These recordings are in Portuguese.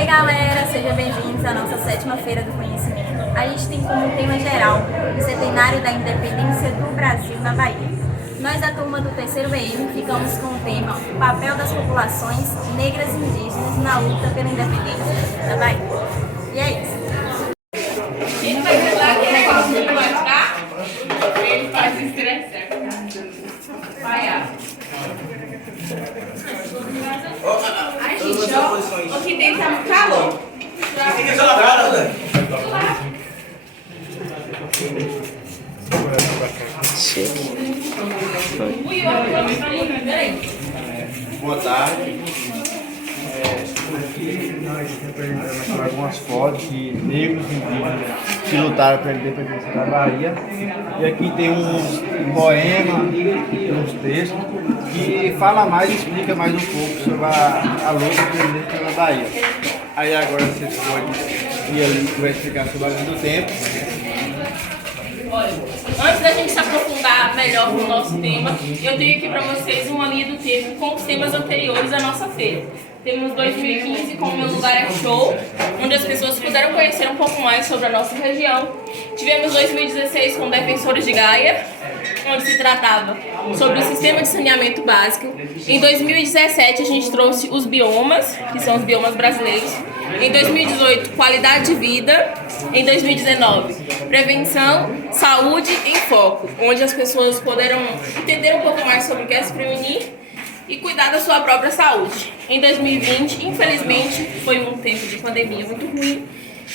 Oi galera, sejam bem-vindos à nossa 7ª Feira do Conhecimento. A gente tem como tema geral o centenário da independência do Brasil na Bahia. Nós da turma do 3º EM ficamos com o tema o papel das populações negras e indígenas na luta pela independência da Bahia. E é isso. Ele vai falar que negócio de matar, ele faz estressar. Vai, ai, gente, ó, o que tem tá muito calor. Fica só na cara, né? Boa tarde. Aqui nós representamos algumas fotos de negros e indígenas que lutaram pela independência da Bahia. E aqui tem um poema, uns textos, que fala mais, explica mais um pouco sobre a luta pela independência da Bahia. Aí agora vocês podem ir ali que vai explicar sobre a linha do tempo. Olha, antes da gente se aprofundar melhor no nosso tema, eu tenho aqui para vocês uma linha do tempo com os temas anteriores à nossa feira. Temos 2015 com o Meu Lugar é Show, onde as pessoas puderam conhecer um pouco mais sobre a nossa região. Tivemos 2016 com Defensores de Gaia, onde se tratava sobre o sistema de saneamento básico. Em 2017 a gente trouxe os biomas, que são os biomas brasileiros. Em 2018, qualidade de vida. Em 2019, prevenção, saúde em foco, onde as pessoas poderão entender um pouco mais sobre o que é se prevenir e cuidar da sua própria saúde. Em 2020, infelizmente, foi um tempo de pandemia muito ruim.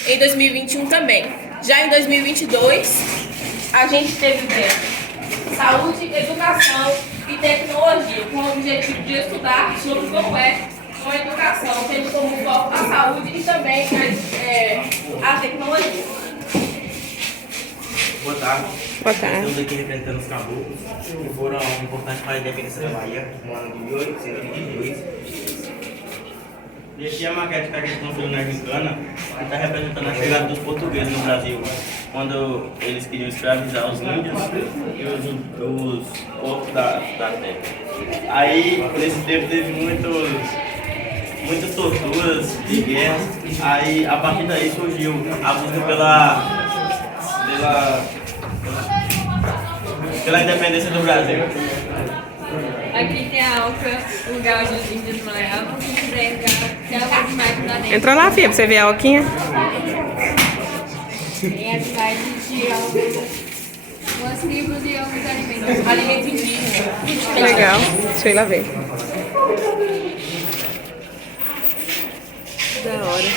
Em 2021 também. Já em 2022, a gente teve o tema saúde, educação e tecnologia, com o objetivo de estudar sobre como é uma educação, tendo como foco a saúde e também a tecnologia. Boa tarde. Boa tarde. Estamos aqui representando os caboclos, que foram importantes para a independência da Bahia, no ano de 1822. E aqui é a maquete que a gente construiu na Gincana, que está representando a chegada dos portugueses no Brasil, quando eles queriam escravizar os índios e os povos da terra. Aí, nesse tempo, teve muitas torturas e guerras. Aí, a partir daí surgiu a busca pela independência do Brasil. Aqui tem a Alca, o lugar onde os índios moravam. Se quiser entrar, tem algumas imagens lá dentro. Entra lá, filha, pra você ver a alquinha. Tem as imagens de algumas tribos e alguns alimentos. Alimentos indígenas. Legal. Deixa eu ir lá ver. Da hora.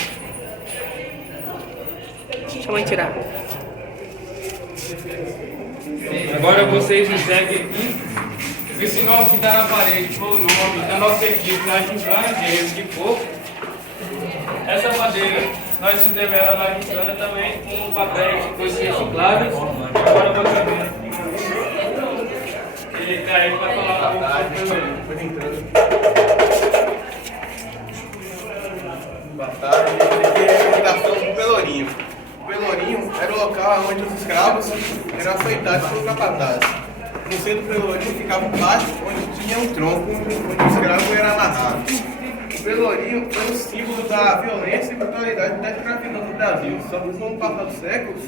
Deixa a mãe tirar. Agora vocês me seguem aqui. Esse nome que está na parede foi o nome da nossa equipe na Gincana, Guerreiros de Fogo. Essa bandeira, nós fizemos ela na Gincana também com papéis de coisas recicláveis. Agora você vê. Ele está aí para falar um pouco sobre o Boa tarde, aqui é a representação do Pelourinho. O Pelourinho era o local onde os escravos eram açoitados pelos capatazes. No centro do Pelourinho ficava um pátio onde tinha um tronco onde o escravo era amarrado. O Pelourinho foi o símbolo da violência e brutalidade da escravidão no Brasil. Só que com o passar dos séculos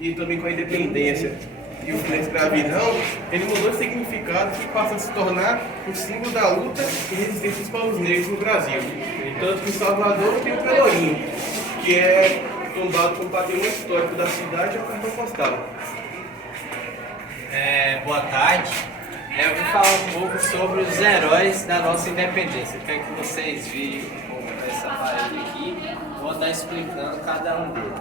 e também com a independência e o fim da escravidão, ele mudou de significado e passou a se tornar o símbolo da luta e resistência dos povos negros no Brasil. Tanto que em Salvador tem o Pelourinho, que é tombado como patrimônio histórico da cidade e a cartão postal. Boa tarde. Eu vou falar um pouco sobre os heróis da nossa independência. Eu quero que vocês viram um pouco dessa parede aqui. Vou estar explicando cada um deles.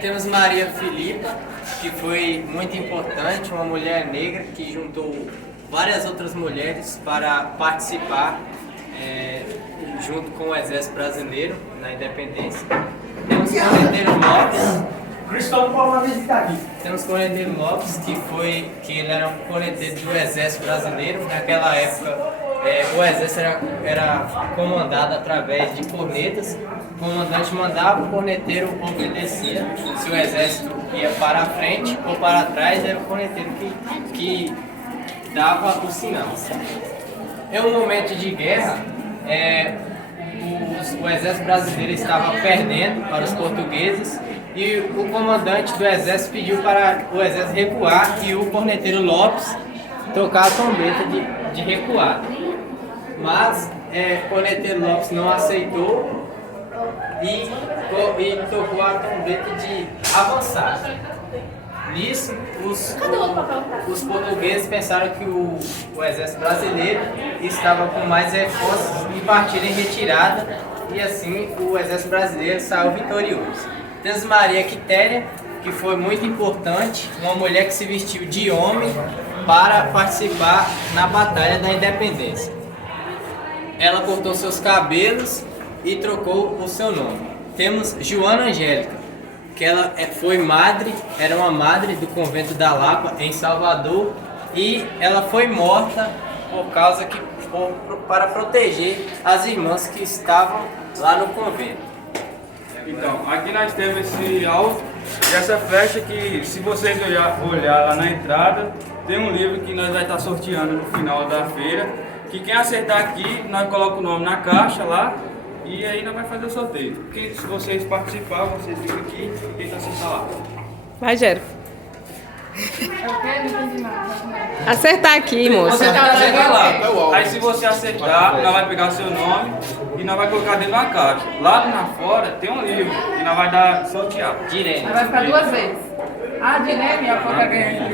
Temos Maria Filipa, que foi muito importante, uma mulher negra que juntou várias outras mulheres para participar junto com o Exército Brasileiro na independência. Temos Corneteiro Lopes. Temos Corneteiro Lopes, que ele era um corneteiro do Exército Brasileiro. Naquela época, o Exército era comandado através de cornetas. O comandante mandava, o corneteiro obedecia. Se o Exército ia para a frente ou para trás, era o corneteiro que dava o sinal. Em um momento de guerra, o exército brasileiro estava perdendo para os portugueses e o comandante do exército pediu para o exército recuar e o corneteiro Lopes tocar a trombeta de recuar. Mas o corneteiro Lopes não aceitou e tocou a trombeta de avançar. Nisso, os portugueses pensaram que o exército brasileiro estava com mais reforços e partiram em retirada, e assim o exército brasileiro saiu vitorioso. Temos Maria Quitéria, que foi muito importante, uma mulher que se vestiu de homem para participar na Batalha da Independência. Ela cortou seus cabelos e trocou o seu nome. Temos Joana Angélica, que ela foi madre, era uma madre do convento da Lapa em Salvador, e ela foi morta para proteger as irmãs que estavam lá no convento. Então, aqui nós temos esse alvo e essa flecha que, se vocês olhar lá na entrada, tem um livro que nós vamos estar sorteando no final da feira, que quem acertar aqui, nós colocamos o nome na caixa lá, e aí nós vamos fazer o sorteio. Se vocês participarem, vocês ficam aqui e tentam acertar lá. Vai, Gero. Acertar aqui, moça. Você tem que acertar lá. Aí se você acertar, nós vamos pegar seu nome e nós vamos colocar dentro da caixa. Lá na fora tem um livro que nós vamos dar sortear. Direto. Vai ficar 2 vezes. Ah, direto, e a pouco ganha.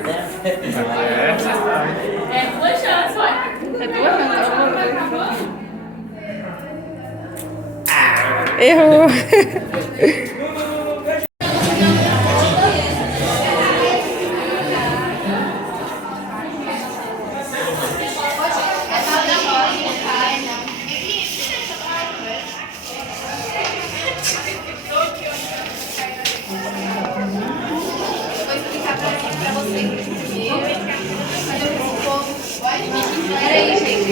É 2 chances, olha. É 2 chances. Errou. Peraí, gente,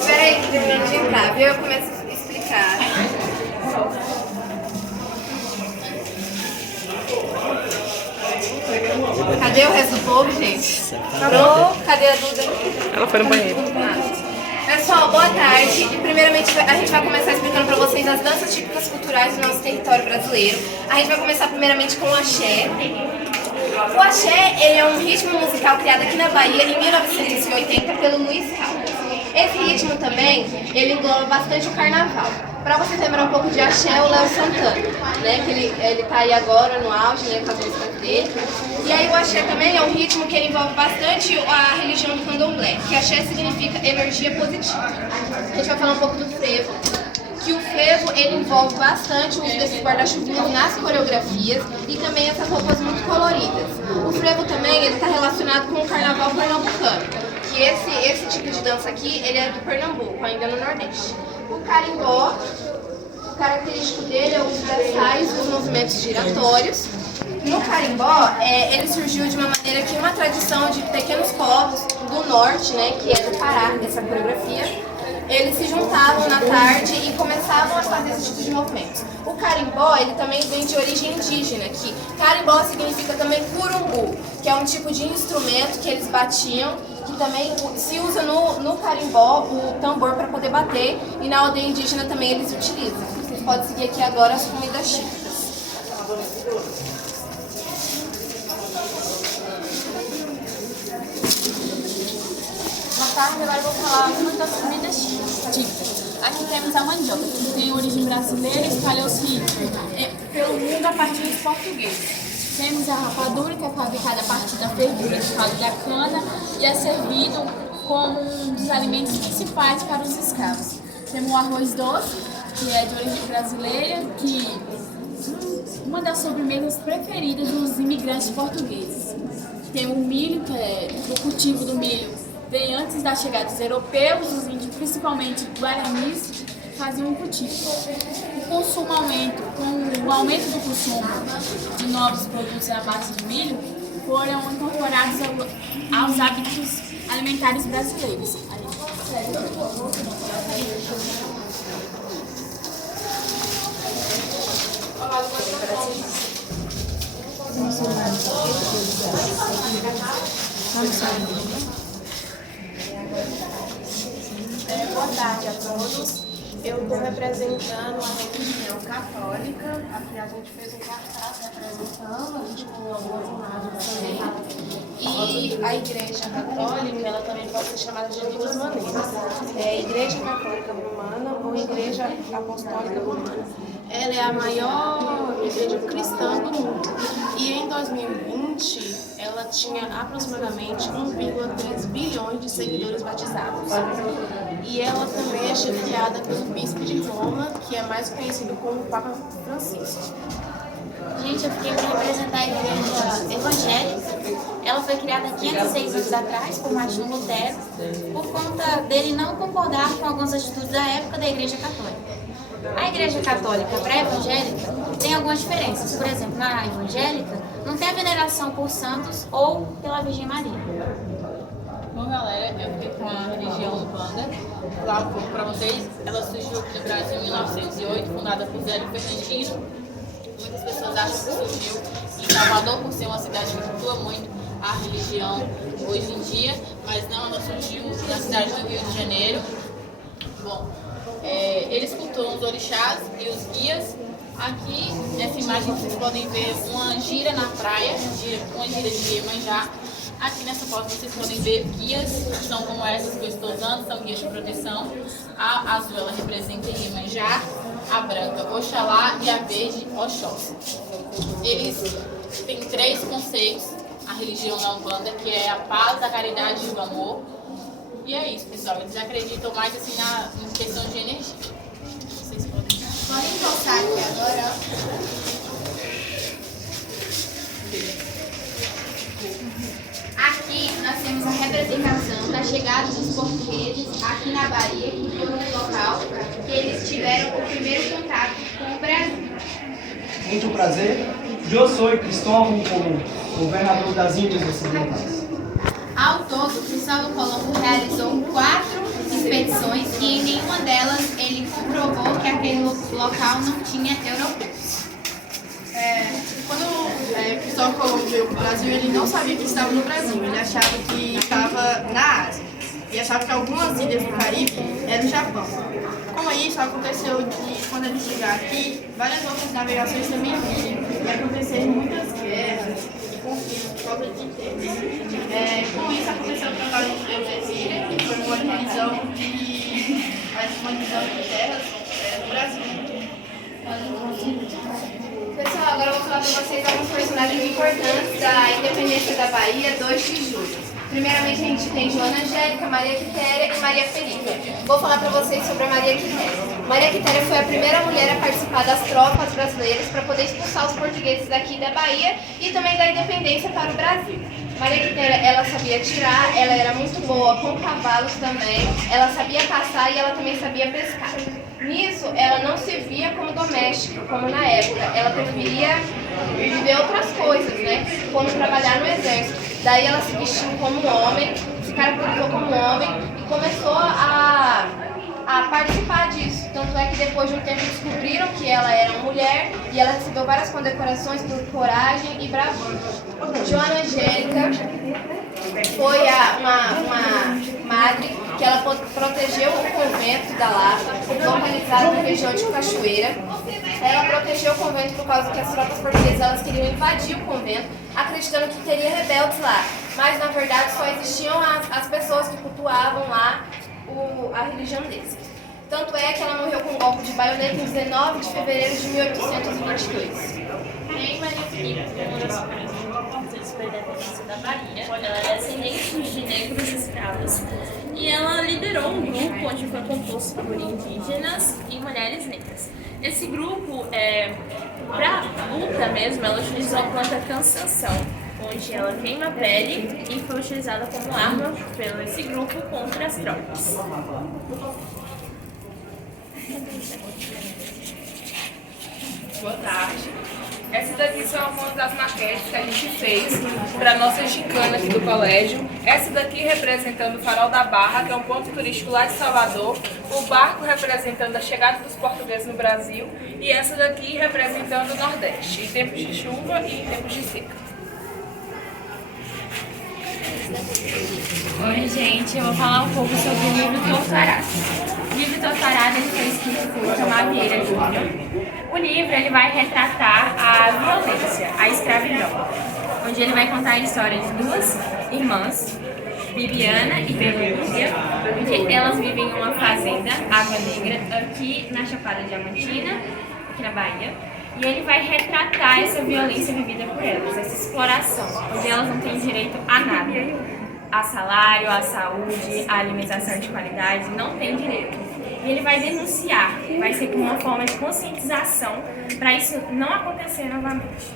espera aí, terminando de entrar, viu? Eu começo a explicar. Cadê o resto do povo, gente? Parou? Cadê a Duda? Ela foi no banheiro. Pessoal, boa tarde. E primeiramente a gente vai começar explicando para vocês as danças típicas culturais do nosso território brasileiro. A gente vai começar primeiramente com o axé. O axé ele é um ritmo musical criado aqui na Bahia em 1980 pelo Luiz Caldas. Esse ritmo também, ele engloba bastante o carnaval. Para você lembrar um pouco de axé, o Léo Santana, né, que ele tá aí agora no auge, né, com as músicas dele. E aí o axé também é um ritmo que ele envolve bastante a religião do candomblé, que axé significa energia positiva. A gente vai falar um pouco do frevo, que o frevo ele envolve bastante o uso desses guarda-chuvinhos nas coreografias e também essas roupas muito coloridas. O frevo também ele está relacionado com o carnaval pernambucano, que esse tipo de dança aqui ele é do Pernambuco, ainda no Nordeste. O carimbó, o característico dele é o uso das saias e os movimentos giratórios. No carimbó, ele surgiu de uma maneira que uma tradição de pequenos povos do norte, né, que é do Pará, essa coreografia, eles se juntavam na tarde e começavam a fazer esse tipo de movimentos. O carimbó, ele também vem de origem indígena, que carimbó significa também curumbu, que é um tipo de instrumento que eles batiam, que também se usa no carimbó o tambor para poder bater, e na aldeia indígena também eles utilizam. Vocês podem seguir aqui agora as comidas típicas. Boa tarde, agora eu vou falar algumas das comidas típicas. Aqui temos a mandioca, que tem origem brasileira e espalhou-se pelo mundo a partir dos portugueses. Temos a rapadura, que é fabricada a partir da fervura de caldo da cana e é servido como um dos alimentos principais para os escravos. Temos o arroz doce, que é de origem brasileira, que uma das sobremesas preferidas dos imigrantes portugueses. Tem o milho, que é o cultivo do milho. Vem antes da chegada dos europeus, os índios, principalmente guaranis, faziam um cultivo. O consumo aumenta, com o aumento do consumo de novos produtos à base de milho, foram incorporados aos hábitos alimentares brasileiros. tarde a todos. Eu estou representando a religião católica. Aqui a gente fez um cartaz representando, a gente com algumas imagens também. E a Igreja Católica, ela também pode ser chamada de duas maneiras. Igreja Católica Romana ou Igreja Apostólica Romana. Ela é a maior igreja cristã do mundo. E em 2020, ela tinha aproximadamente 1,3 bilhões de seguidores batizados. E ela também é chefiada pelo Bispo de Roma, que é mais conhecido como Papa Francisco. Gente, eu fiquei para representar a igreja evangélica. Ela foi criada 506 anos atrás por Martinho Lutero, por conta dele não concordar com algumas atitudes da época da igreja católica. A igreja católica para a evangélica tem algumas diferenças. Por exemplo, na evangélica não tem a veneração por santos ou pela Virgem Maria. Bom, galera, eu fiquei com a religião Umbanda. Lá um pouco para vocês. Ela surgiu aqui no Brasil em 1908, fundada por Zélio Fernandino. Muitas pessoas acham que surgiu em Salvador, por ser uma cidade que cultua muito a religião hoje em dia, mas não, ela surgiu na cidade do Rio de Janeiro. Bom, eles cultuam os orixás e os guias. Aqui, nessa imagem, vocês podem ver uma gira na praia, uma gira de Iemanjá. Aqui nessa foto vocês podem ver guias, que são como essas que eu estou usando, são guias de proteção. A azul ela representa Iemanjá, a branca Oxalá e a verde Oxóssi. Eles têm 3 conceitos, a religião da Umbanda, que é a paz, a caridade e o amor. E é isso, pessoal, eles acreditam mais assim em questão de energia. Vocês podem voltar aqui agora. Aqui nós temos a representação da chegada dos portugueses aqui na Bahia, que foi um local que eles tiveram o primeiro contato com o Brasil. Muito prazer, eu sou Cristóvão Colombo, governador das Índias Ocidentais. Ao todo, Cristóvão Colombo realizou 4 expedições e em nenhuma delas ele comprovou que aquele local não tinha europeus. Quando Cristóvão Colombo veio para o Brasil, ele não sabia que estava no Brasil, ele achava que estava na Ásia e achava que algumas ilhas do Caribe eram o Japão. Com isso, aconteceu de, quando ele chegar aqui, várias outras navegações também viram e aconteceram muitas guerras e conflitos por causa de terras. Com isso, aconteceu o Tratado de Tordesilhas, que foi uma divisão de terras no Brasil. Pessoal, agora eu vou falar para vocês alguns personagens importantes da independência da Bahia, 2 de julho. Primeiramente, a gente tem Joana Angélica, Maria Quitéria e Maria Felipa. Vou falar para vocês sobre a Maria Quitéria. Maria Quitéria foi a primeira mulher a participar das tropas brasileiras para poder expulsar os portugueses daqui da Bahia e também da independência para o Brasil. Maria Quitéria, ela sabia atirar, ela era muito boa com cavalos também, ela sabia caçar e ela também sabia pescar. Nisso, ela não se via como doméstica, como na época. Ela preferia viver outras coisas, né? Como trabalhar no exército. Daí ela se vestiu como homem, se caracterizou como homem e começou a participar disso. Tanto é que depois de um tempo descobriram que ela era uma mulher e ela recebeu várias condecorações por coragem e bravura. Joana Angélica foi uma madre que ela protegeu o convento da Lapa, localizado na região de Cachoeira. Ela protegeu o convento por causa que as tropas portuguesas elas queriam invadir o convento, acreditando que teria rebeldes lá. Mas, na verdade, só existiam as pessoas que cultuavam lá a religião deles. Tanto é que ela morreu com um golpe de baioneta em 19 de fevereiro de 1822. Em Maria Felipa, uma das primeiras importantes para a independência da Bahia, ela é descendente de negros escravos e ela liderou um grupo onde foi composto por indígenas e mulheres negras. Esse grupo, para luta mesmo, ela utilizou a planta cansanção, onde ela queima a pele e foi utilizada como arma pelo esse grupo contra as tropas. Boa tarde. Essas daqui são algumas das maquetes que a gente fez para a nossa gincana aqui do colégio. Essa daqui representando o Farol da Barra, que é um ponto turístico lá de Salvador. O barco representando a chegada dos portugueses no Brasil. E essa daqui representando o Nordeste, em tempos de chuva e em tempos de seca. Oi, gente, eu vou falar um pouco sobre o livro Torturado. livro Tua Parada ele foi escrito por Tomás Vieira Júnior. O livro ele vai retratar a violência, a escravidão, onde ele vai contar a história de duas irmãs, Bibiana e Belúcia, onde elas vivem em uma fazenda, Água Negra, aqui na Chapada Diamantina, aqui na Bahia. E ele vai retratar essa violência vivida por elas, essa exploração, onde elas não têm direito a nada. A salário, a saúde, a alimentação de qualidade, não tem direito. E ele vai denunciar, vai ser como uma forma de conscientização para isso não acontecer novamente,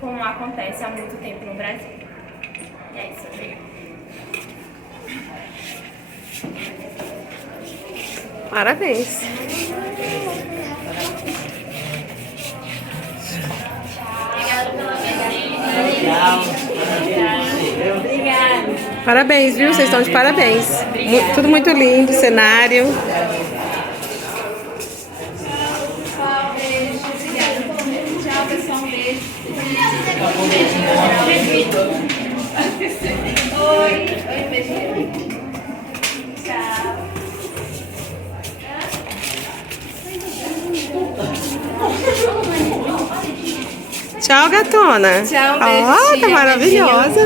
como acontece há muito tempo no Brasil. E é isso, obrigada. Parabéns. Obrigada. Parabéns, viu? Vocês estão de parabéns. Tudo muito lindo, cenário. Tchau, pessoal. Um beijo. Oi, beijinho. Tchau. Tchau, gatona. Tchau, beijo. Ó, tá maravilhosa.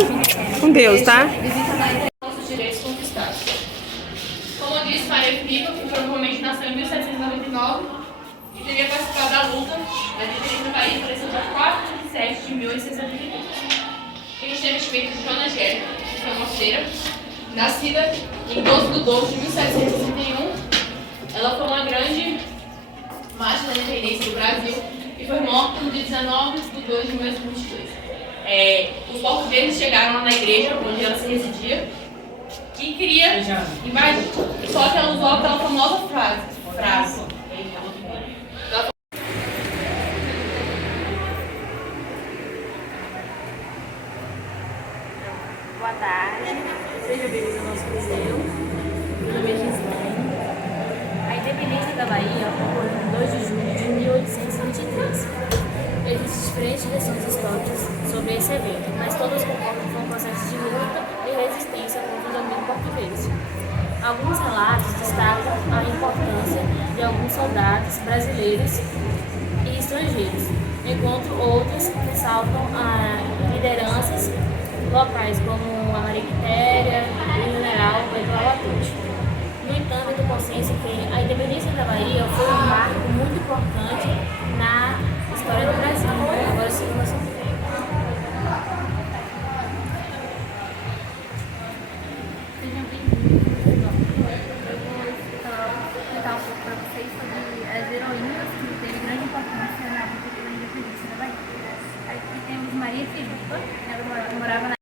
Com Deus, tá? Nossos direitos conquistados. Como eu disse, Maria Filipa, que provavelmente nasceu em 1799 e teria participado da luta da independência da Bahia por esse dia 4 de 7 de 1883. A gente tem o respeito de Joana Angélica, que foi uma freira, nascida em 12 de 12 de 1761. Ela foi uma grande marcha da independência do Brasil e foi morta no dia 19 de 2 de 1822. Os portugueses chegaram lá na igreja onde ela se residia e queria invadir. Só que ela usou aquela famosa frase. Boa tarde, seja bem-vindo ao nosso museu. Meu nome é Gislaine. A independência da Bahia ocorreu em 2 de julho de 1823. Existem diferentes versões históricas sobre esse evento, mas todas concordam que foi um processo de luta e resistência contra o domínio português. Alguns relatos destacam a importância de alguns soldados brasileiros e estrangeiros, enquanto outros ressaltam lideranças locais como a Maria Quitéria e o general Pedro Lavatute. No entanto, eu tenho consciência que a independência da Bahia foi um marco muito importante na história do Brasil. Agora sim, eu vou Sejam bem-vindos. Eu vou contar um pouco para vocês sobre as heroínas que teve grande importância na luta pela independência da Bahia. Aqui temos Maria Filipa, ela morava na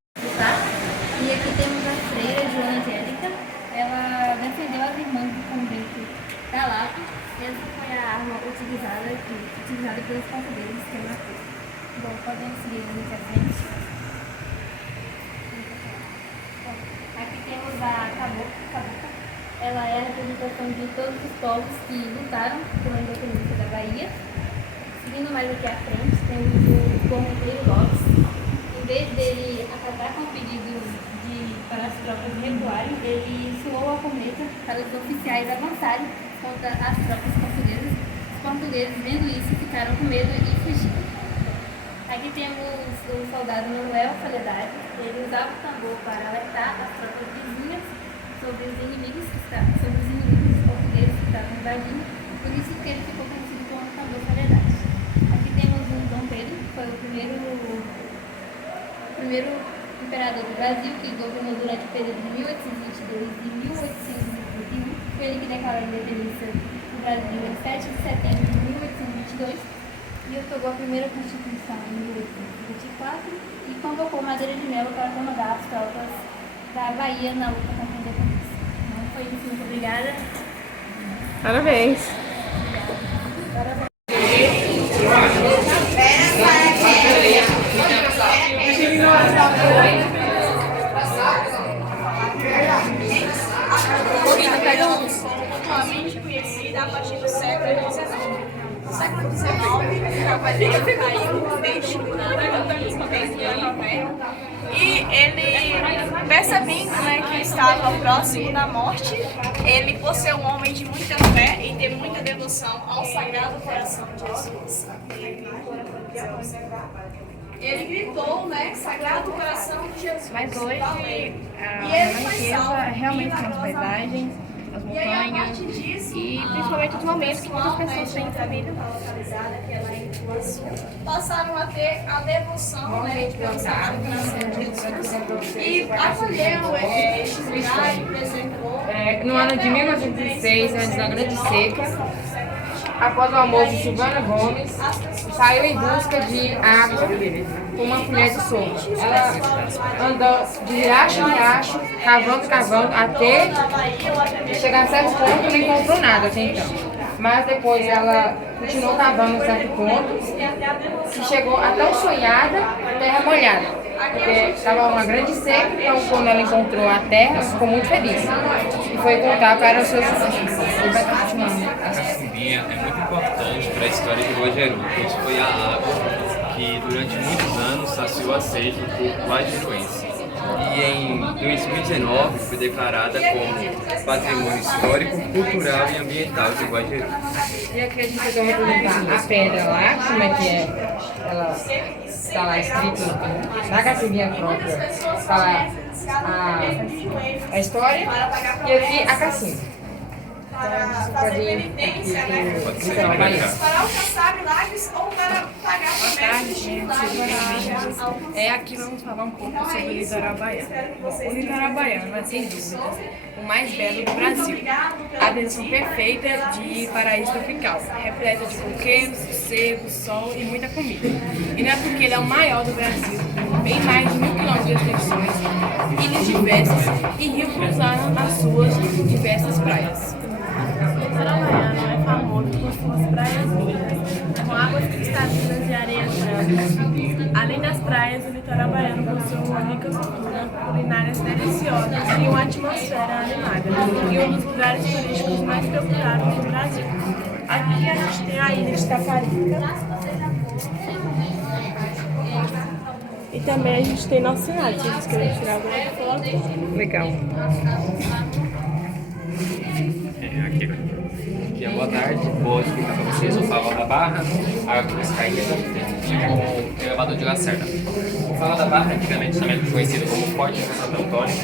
e aqui temos a freira Joana Angélica. Ela defendeu as irmãs do convento da Lapa. Essa foi a arma utilizada pelos portugueses que matou. Bom, podemos seguir muito à frente. Aqui temos a Cabocla. Ela é a representação de todos os povos que lutaram pela independência da Bahia. Seguindo mais aqui à frente, temos o Correnteiro Lopes. Em vez dele acabar com o pedido para as tropas recuarem, ele soou a cometa para os oficiais avançarem contra as tropas portuguesas. Os portugueses, vendo isso, ficaram com medo e fugiram. Aqui temos o soldado Manuel Soledade. Ele usava o tambor para alertar as tropas vizinhas sobre os inimigos portugueses que estavam invadindo. Por isso que ele ficou conhecido como tambor Soledade. Aqui temos o Dom Pedro, que foi o primeiro imperador do Brasil, que governou durante o período de 1822 e 1831. Foi ele que declarou a independência do Brasil em 7 de setembro de 1822 e otorgou a primeira Constituição em 1824 e convocou Madeira de Mello para comandar as tropas da Bahia na luta contra a independência. Então, foi isso, muito obrigada. Parabéns. Atualmente conhecida a partir do século XIX. No século XIX, a bandeira caiu desde e ele, percebendo que estava próximo da morte, ele, por ser um homem de muita fé, devoção ao Sagrado Coração de Jesus. Ele gritou, né, Sagrado Coração de Jesus. Mas hoje E ele foi salvo realmente são as paisagens, as E aí, a montanhas partir disso, e principalmente os momentos que muitas pessoas têm na vida localizada, que é lá em Ituaçu, passaram a ter a devoção, né, pelo Sagrado Coração de Jesus e acolheram este lugar e preservou. No ano de 1916, antes da Grande Seca, após o almoço, Silvana Gomes saiu em busca de água com uma colher de sopa. Ela andou de riacho em riacho, cavando, até chegar a certo ponto e não encontrou nada até então. Mas depois ela continuou cavando em certo ponto e chegou a tão sonhada terra molhada. Porque estava uma grande seca, então quando ela encontrou a terra, ela ficou muito feliz. E foi contar para os seus filhos. A cacimbinha é muito importante para a história de Guajeru, pois foi a água que durante muitos anos saciou a sede por guajeruense. E em 2019 foi declarada como Patrimônio Histórico, Cultural e Ambiental de Guajeru. E aqui a gente vai representar a pedra lá, como é que é? Ela está lá escrito na cacimbinha própria, está lá a história e aqui a cacimba. Fazer penitência, né? Para alcançar milagres ou para pagar promessas de milagres. Aqui vamos falar um pouco sobre o litoral baiano. O litoral baiano é, sem dúvida, o mais belo do Brasil. A descrição perfeita de paraíso tropical, repleto de coqueiros, sossego, sol e muita comida. E não é porque ele é o maior do Brasil, bem mais de 1000 quilômetros de extensões, ilhas diversas e rios cruzando as suas diversas praias. O litoral baiano é famoso por suas praias lindas, com águas cristalinas e areias brancas. Além das praias, o litoral baiano possui uma rica cultura, culinárias deliciosas e uma atmosfera animada, e um dos lugares turísticos mais procurados do Brasil. Aqui a gente tem a ilha de Taparica, e também a gente tem Nossa Senhora, se vocês querem tirar alguma foto. Legal. Boa tarde, vou explicar para vocês o Farol da Barra, a água caída e o elevador de Lacerda. O Farol da Barra, antigamente também conhecido como Forte de Santo Antônio,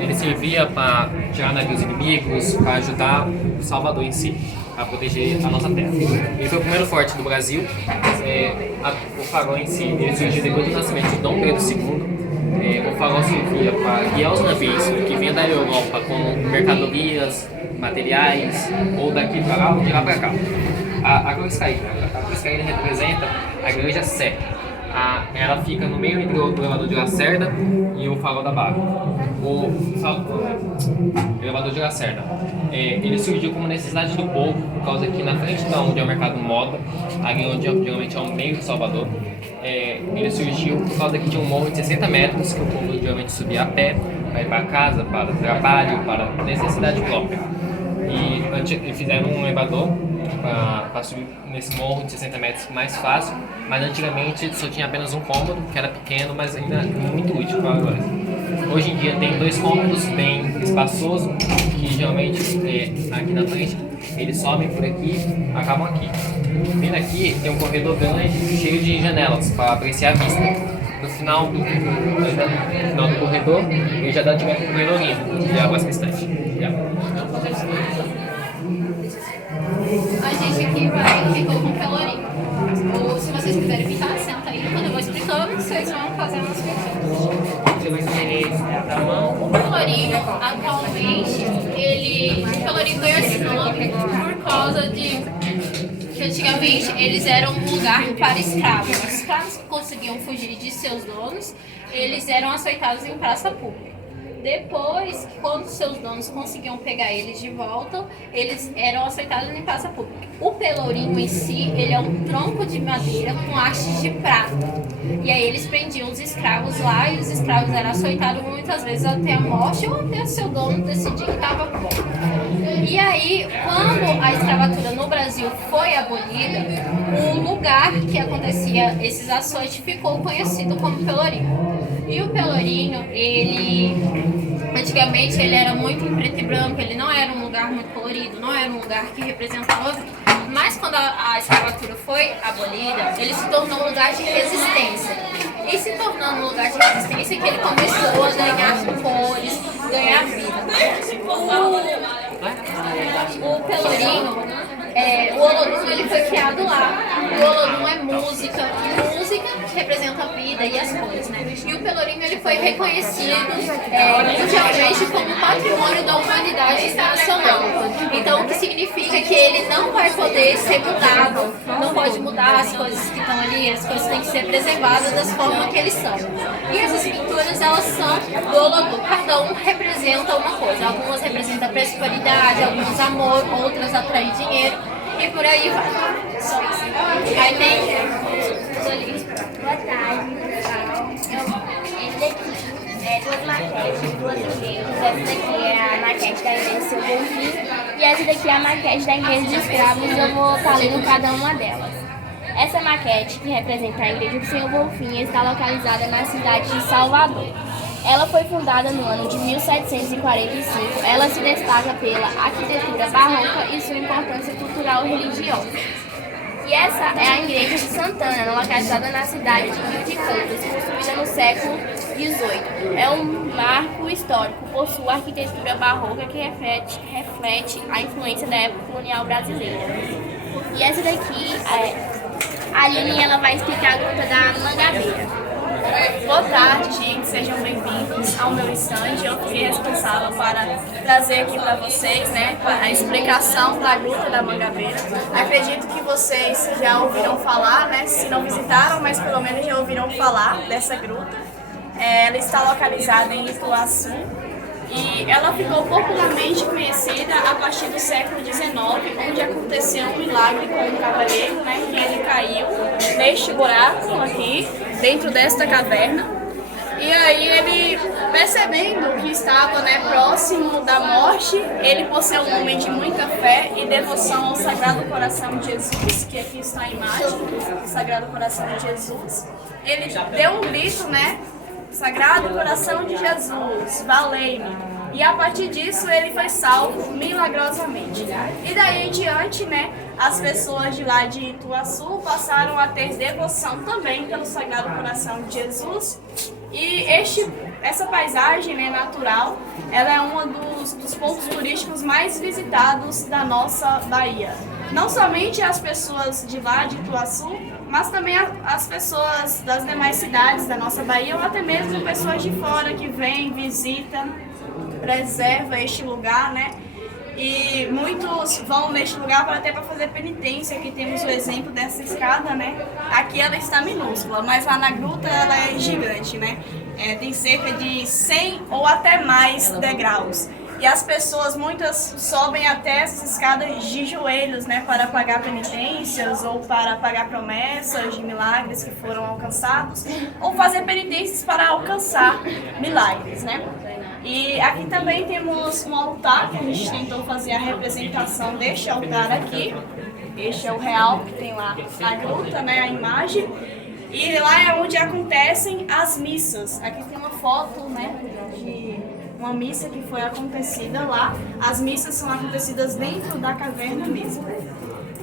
ele servia para tirar navios inimigos, para ajudar o Salvador em si, a proteger a nossa terra. Ele foi o primeiro forte do Brasil. O farol em si ele surgiu depois do nascimento de Dom Pedro II. O farol servia para guiar os navios que vinham da Europa com mercadorias, materiais, ou daqui para lá ou de lá para cá. A Cruz Caída representa a Igreja Sé. Ela fica no meio entre o elevador de Lacerda e o Farol da Barra. O elevador de Lacerda, ele surgiu como necessidade do povo, por causa que na frente de onde é o mercado moda, ali onde geralmente é o meio de Salvador, ele surgiu por causa que tinha um morro de 60 metros que o povo geralmente subia a pé, para ir para casa, para trabalho, para necessidade própria. E fizeram um elevador para subir nesse morro de 60 metros mais fácil, mas antigamente só tinha apenas um cômodo, que era pequeno, mas ainda muito útil para agora. Hoje em dia tem 2 cômodos bem espaçosos, que geralmente aqui na frente eles sobem por aqui, acabam aqui. Vindo aqui tem um corredor grande, cheio de janelas para apreciar a vista. No final do corredor, ele já dá direto para o corredorinho de águas cristais. A gente aqui ficou com o Pelourinho. Ou se vocês quiserem ficar, senta aí. Quando eu vou explicando, vocês vão fazer umas perguntas. O Pelourinho, atualmente, o Pelourinho ganhou esse nome por causa de que antigamente eles eram um lugar para escravos. Os escravos que conseguiam fugir de seus donos, eles eram açoitados em praça pública. Depois, quando seus donos conseguiam pegar eles de volta, eles eram açoitados em praça pública. O pelourinho em si, ele é um tronco de madeira com hastes de prata. E aí eles prendiam os escravos lá e os escravos eram açoitados muitas vezes até a morte ou até o seu dono decidir que estava bom. E aí, quando a escravatura no Brasil foi abolida, o lugar que acontecia esses açoites ficou conhecido como Pelourinho. E o Pelourinho, ele Antigamente ele era muito em preto e branco, ele não era um lugar muito colorido, não era um lugar que representava. Mas quando a escravatura foi abolida, ele se tornou um lugar de resistência. E se tornando um lugar de resistência que ele começou a ganhar cores, ganhar vida. O Pelourinho, o Olodum, ele foi criado lá. O Olodum é música, e música representa a vida e as cores, né? E o Pelourinho, ele foi reconhecido mundialmente como patrimônio da humanidade internacional. Então, o que significa que ele não vai poder ser mudado, não pode mudar as coisas que estão ali, as coisas têm que ser preservadas das formas que eles são. E essas pinturas, elas são do Olodum, cada um representa uma coisa. Algumas representam prosperidade, algumas amor, outras atraem dinheiro e por aí vai. Só isso. Aí tem os olhinhos. Boa tarde, pessoal. Esse daqui é duas maquetes, duas igrejas. Essa daqui é a maquete da igreja do Seu Bonfim e essa daqui é a maquete da igreja de escravos. Eu vou estar lendo cada uma delas. Essa maquete, que representa a igreja do Senhor Bonfim, está localizada na cidade de Salvador. Ela foi fundada no ano de 1745. Ela se destaca pela arquitetura barroca e sua importância cultural e religiosa. E essa é a igreja de Santana, localizada na cidade de Rio de Campos, construída no século XVIII. É um marco histórico por sua arquitetura barroca que reflete a influência da época colonial brasileira. E essa daqui, a Aline, ela vai explicar a Gruta da Mangabeira. Boa tarde, gente. Sejam bem-vindos ao meu stand. Eu fui responsável para trazer aqui para vocês, né, a explicação da Gruta da Mangabeira. Acredito que vocês já ouviram falar, né, se não visitaram, mas pelo menos já ouviram falar dessa gruta. Ela está localizada em Ituaçu e ela ficou popularmente conhecida a partir do século XIX, onde aconteceu um milagre com um cavaleiro, né, que ele caiu neste buraco aqui, dentro desta caverna. E aí ele, percebendo que estava, né, próximo da morte, ele, por ser um homem de muita fé e devoção ao Sagrado Coração de Jesus, que aqui está a imagem do Sagrado Coração de Jesus, ele deu um grito, né, Sagrado Coração de Jesus, valei-me. E a partir disso ele foi salvo milagrosamente. E daí em diante, né, as pessoas de lá de Ituaçu passaram a ter devoção também pelo Sagrado Coração de Jesus. E essa paisagem, né, natural, ela é um dos pontos turísticos mais visitados da nossa Bahia. Não somente as pessoas de lá de Ituaçu, mas também as pessoas das demais cidades da nossa Bahia, ou até mesmo pessoas de fora que vêm, visitam, preserva este lugar, né? E muitos vão neste lugar até para fazer penitência. Aqui temos o exemplo dessa escada, né? Aqui ela está minúscula, mas lá na gruta ela é gigante, né? Tem cerca de 100 ou até mais degraus. E as pessoas, muitas sobem até essas escadas de joelhos, né, para pagar penitências ou para pagar promessas de milagres que foram alcançados, ou fazer penitências para alcançar milagres, né? E aqui também temos um altar, que a gente tentou fazer a representação deste altar aqui. Este é o real que tem lá na gruta, né, a imagem. E lá é onde acontecem as missas. Aqui tem uma foto, né, de uma missa que foi acontecida lá. As missas são acontecidas dentro da caverna mesmo.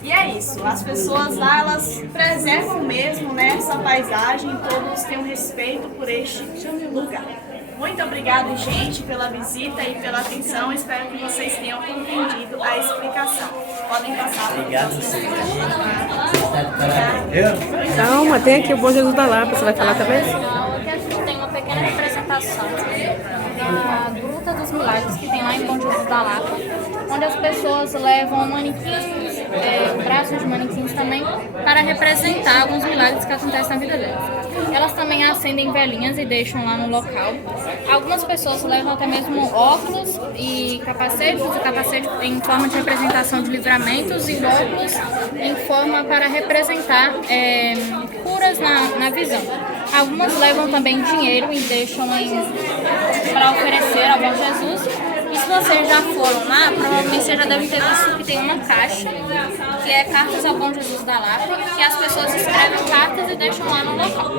E é isso, as pessoas lá, elas preservam mesmo, né, essa paisagem, todos têm um respeito por este lugar. Muito obrigada, gente, pela visita e pela atenção. Espero que vocês tenham compreendido a explicação. Podem passar. Obrigado, Calma, tem aqui o Bom Jesus da Lapa, você vai falar também? Aqui a gente tem uma pequena representação da Gruta dos Milagres que tem lá em Bom Jesus da Lapa, onde as pessoas levam manequins, braços de manequins também, para representar alguns milagres que acontecem na vida delas. Elas também acendem velinhas e deixam lá no local. Algumas pessoas levam até mesmo óculos e capacetes, o capacete em forma de representação de livramentos e óculos em forma para representar curas na visão. Algumas levam também dinheiro e deixam para oferecer ao Bom Jesus. E se vocês já foram lá, provavelmente vocês já devem ter visto que tem uma caixa, que é Cartas ao Bom Jesus da Lapa, que as pessoas escrevem cartas e deixam lá no local.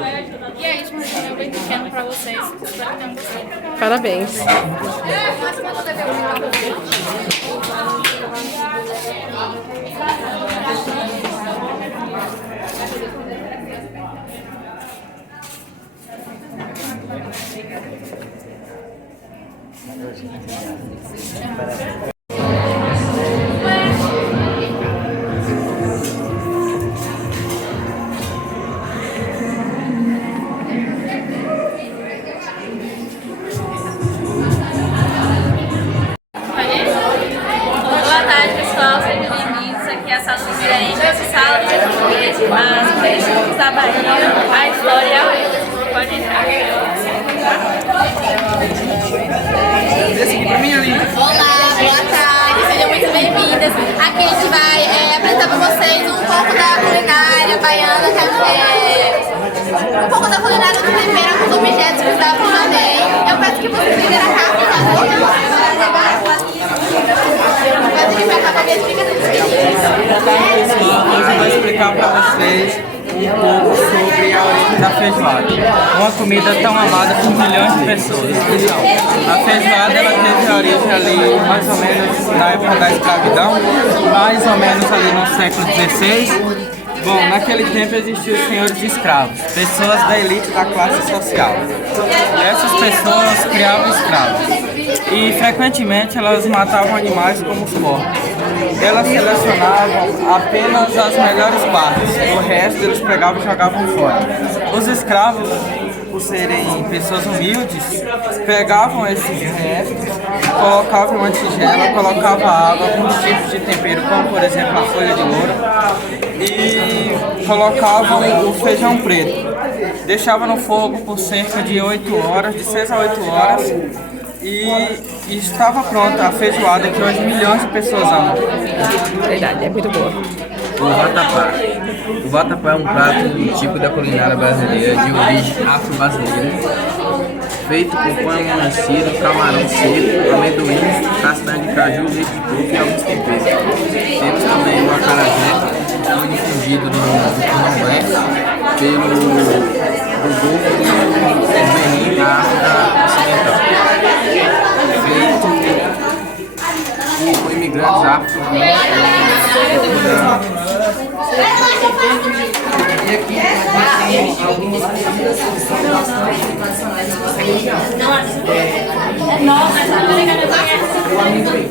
E é isso, um resumo bem pequeno pra vocês. Espero que tenham gostado. Parabéns. Boa tarde, pessoal. Sejam bem-vindos aqui à sala do Miraí, nossa sala de português, as tradições da Bahia, a história e a lei. Pode entrar. Olá, boa tarde, sejam muito bem-vindas. Aqui a gente vai apresentar para vocês um pouco da culinária baiana, um pouco da culinária do tempero, alguns objetos que usavam também. Eu peço que vocês venham a cá, por favor. Hoje eu vou explicar para vocês um pouco sobre a origem da feijoada. Uma comida tão amada por milhões de pessoas. Então, a feijoada ela teve origem ali mais ou menos na época da escravidão, mais ou menos ali no século XVI. Bom, naquele tempo existiam os senhores de escravos, pessoas da elite da classe social. Essas pessoas criavam escravos e frequentemente elas matavam animais como os porcos. Elas selecionavam apenas as melhores partes, o resto eles pegavam e jogavam fora. Os escravos, por serem pessoas humildes, pegavam esses restos, colocavam em uma tigela, colocavam água, alguns tipos de tempero, como por exemplo a folha de louro, e colocavam o feijão preto. Deixavam no fogo por cerca de 8 horas, de 6 a 8 horas, e estava pronta a feijoada que hoje milhões de pessoas amam. Verdade, é muito boa. O vatapá. O vatapá é um prato típico da culinária brasileira de origem afro-brasileira, feito com pão amanhecido, camarão seco, amendoim, castanha de caju, leite de coco e alguns temperos. Temos também o acarajé, que foi difundido no Candomblé pelo Golfo do Benin na África Ocidental. Feito por imigrantes afro. E aqui tem algumas Nossa, essa o amendoim.